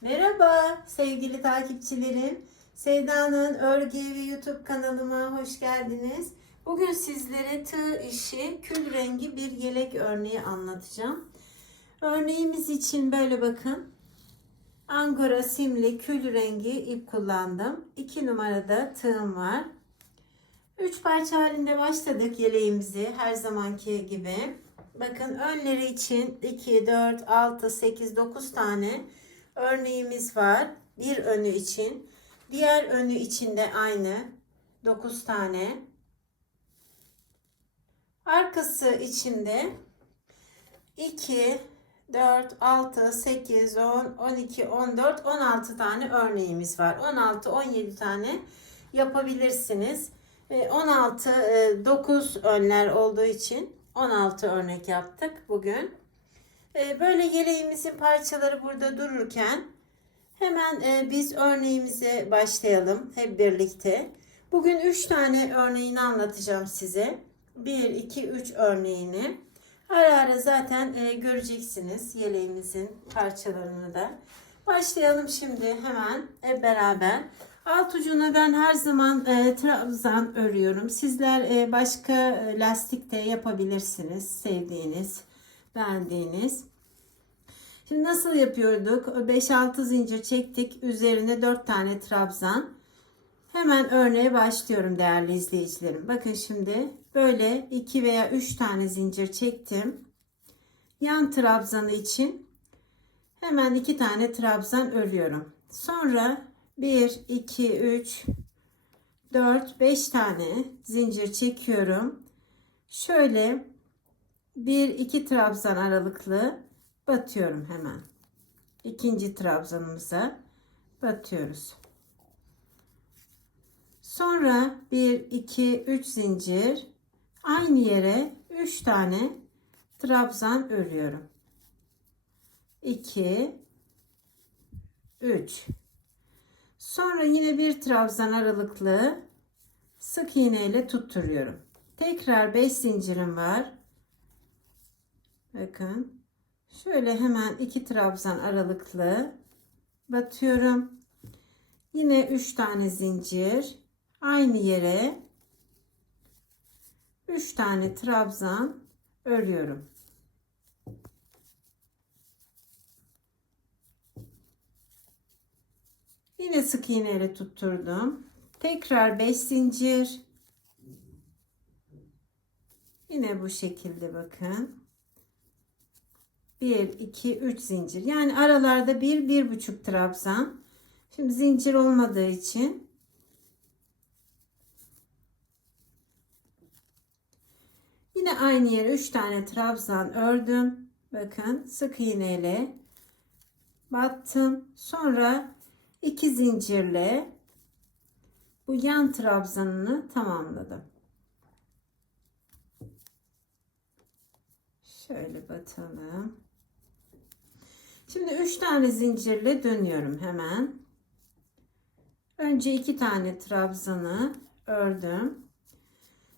Merhaba sevgili takipçilerim. Sevda'nın Örgü Evi YouTube kanalıma hoş geldiniz. Bugün sizlere tığ işi kül rengi bir yelek örneği anlatacağım. Örneğimiz için böyle bakın. Angora simli kül rengi ip kullandım. 2 numarada tığım var. 3 parça halinde başladık yeleğimizi her zamanki gibi. Bakın önleri için 2, 4, 6, 8, 9 tane örneğimiz var. Bir önü için. Diğer önü için de aynı. 9 tane. Arkası içinde 2, 4, 6, 8, 10, 12, 14, 16 tane örneğimiz var. 16, 17 tane yapabilirsiniz. E, 16, 9 önler olduğu için 16 örnek yaptık bugün. E, Böyle yeleğimizin parçaları burada dururken hemen e, biz örneğimize başlayalım hep birlikte. Bugün 3 tane örneğini anlatacağım size. 1, 2, 3 örneğini. Ara ara zaten e, göreceksiniz yeleğimizin parçalarını da. Başlayalım şimdi hemen beraber. Alt ucuna ben her zaman e, trabzan örüyorum. Sizler başka lastik de yapabilirsiniz. Sevdiğiniz, beğendiğiniz. Şimdi nasıl yapıyorduk? 5-6 zincir çektik. Üzerine 4 tane trabzan. Hemen örneğe başlıyorum değerli izleyicilerim. Bakın şimdi böyle 2 veya 3 tane zincir çektim. Yan trabzanı için hemen 2 tane trabzan örüyorum. Sonra 1, 2, 3, 4, 5 tane zincir çekiyorum. Şöyle 1, 2 trabzan aralıklı batıyorum hemen. İkinci trabzanımıza batıyoruz. Sonra 1, 2, 3 zincir aynı yere 3 tane trabzan örüyorum. 2, 3. Sonra yine bir trabzan aralıklı sık iğne ile tutturuyorum. Tekrar 5 zincirim var. Bakın. Şöyle hemen iki trabzan aralıklı batıyorum. Yine 3 tane zincir aynı yere 3 tane trabzan örüyorum. Yine sık iğne ile tutturdum. Tekrar 5 zincir. Yine bu şekilde bakın. 1 2 3 zincir. Yani aralarda 1 bir, 1,5 trabzan. Şimdi zincir olmadığı için Yine aynı yere 3 tane trabzan ördüm. Bakın sık iğne ile battım. Sonra 2 zincirle bu yan trabzanını tamamladım. Şöyle batalım. Şimdi 3 tane zincirle dönüyorum hemen. Önce 2 tane trabzanı ördüm.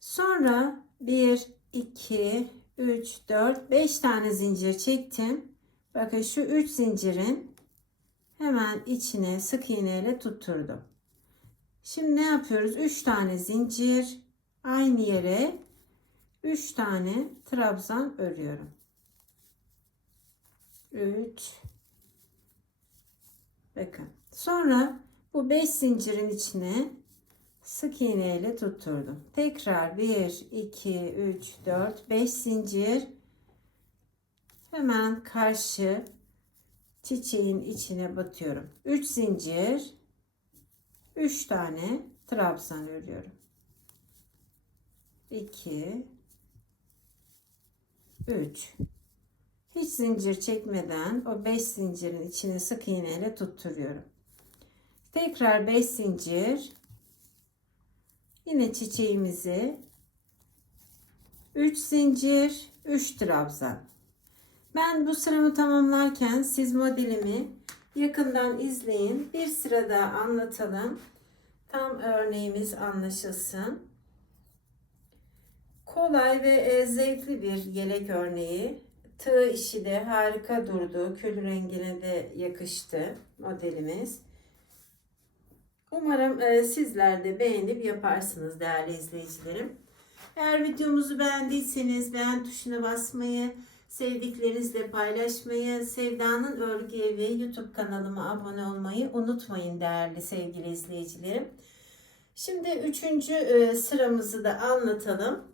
Sonra 1 2 3 4 5 tane zincir çektim. Bakın şu 3 zincirin hemen içine sık iğne ile tutturdum. Şimdi ne yapıyoruz? 3 tane zincir aynı yere 3 tane trabzan örüyorum. 3 Bakın. Sonra bu 5 zincirin içine sık iğne ile tutturdum. Tekrar 1 2 3 4 5 zincir hemen karşı çiçeğin içine batıyorum. 3 zincir 3 tane trabzan örüyorum. 2 3 hiç zincir çekmeden o 5 zincirin içine sık iğne ile tutturuyorum. Tekrar 5 zincir yine çiçeğimizi 3 zincir 3 trabzan ben bu sıramı tamamlarken siz modelimi yakından izleyin. Bir sıra daha anlatalım. Tam örneğimiz anlaşılsın. Kolay ve e, zevkli bir yelek örneği. Tığ işi de harika durdu. Kül rengine de yakıştı modelimiz. Umarım e, sizler de beğenip yaparsınız değerli izleyicilerim. Eğer videomuzu beğendiyseniz beğen tuşuna basmayı, sevdiklerinizle paylaşmayı, Sevda'nın Örgü Evi YouTube kanalıma abone olmayı unutmayın değerli sevgili izleyicilerim. Şimdi üçüncü e, sıramızı da anlatalım.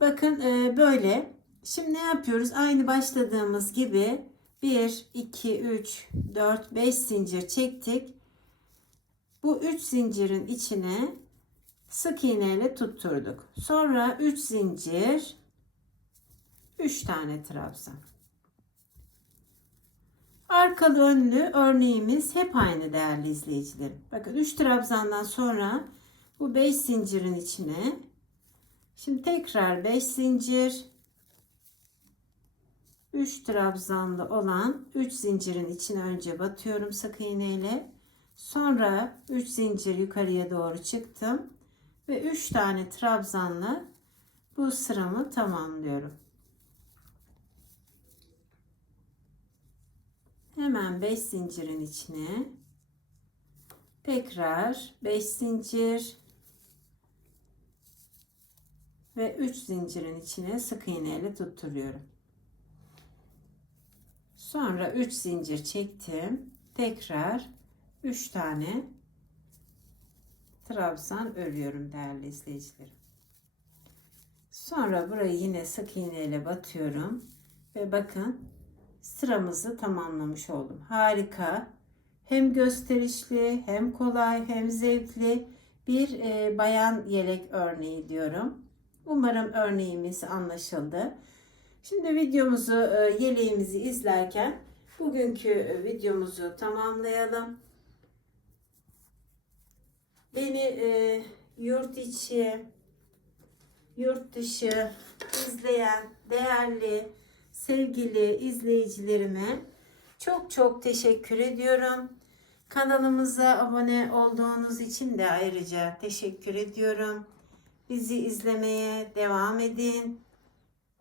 Bakın e, böyle. Şimdi ne yapıyoruz? Aynı başladığımız gibi 1, 2, 3, 4, 5 zincir çektik. Bu 3 zincirin içine sık iğne ile tutturduk. Sonra 3 zincir 3 tane trabzan. Arkalı önlü örneğimiz hep aynı değerli izleyicilerim. Bakın 3 trabzandan sonra bu 5 zincirin içine şimdi tekrar 5 zincir 3 trabzanlı olan 3 zincirin içine önce batıyorum sık iğne ile. Sonra 3 zincir yukarıya doğru çıktım ve 3 tane trabzanla bu sıramı tamamlıyorum. Hemen 5 zincirin içine tekrar 5 zincir ve 3 zincirin içine sık iğne ile tutturuyorum. Sonra 3 zincir çektim. Tekrar 3 tane trabzan örüyorum değerli izleyicilerim. Sonra burayı yine sık iğne ile batıyorum ve bakın sıramızı tamamlamış oldum. Harika. Hem gösterişli, hem kolay, hem zevkli bir e, bayan yelek örneği diyorum. Umarım örneğimiz anlaşıldı. Şimdi videomuzu, e, yeleğimizi izlerken bugünkü e, videomuzu tamamlayalım. Beni e, yurt içi, yurt dışı izleyen değerli, sevgili izleyicilerime çok çok teşekkür ediyorum. Kanalımıza abone olduğunuz için de ayrıca teşekkür ediyorum. Bizi izlemeye devam edin.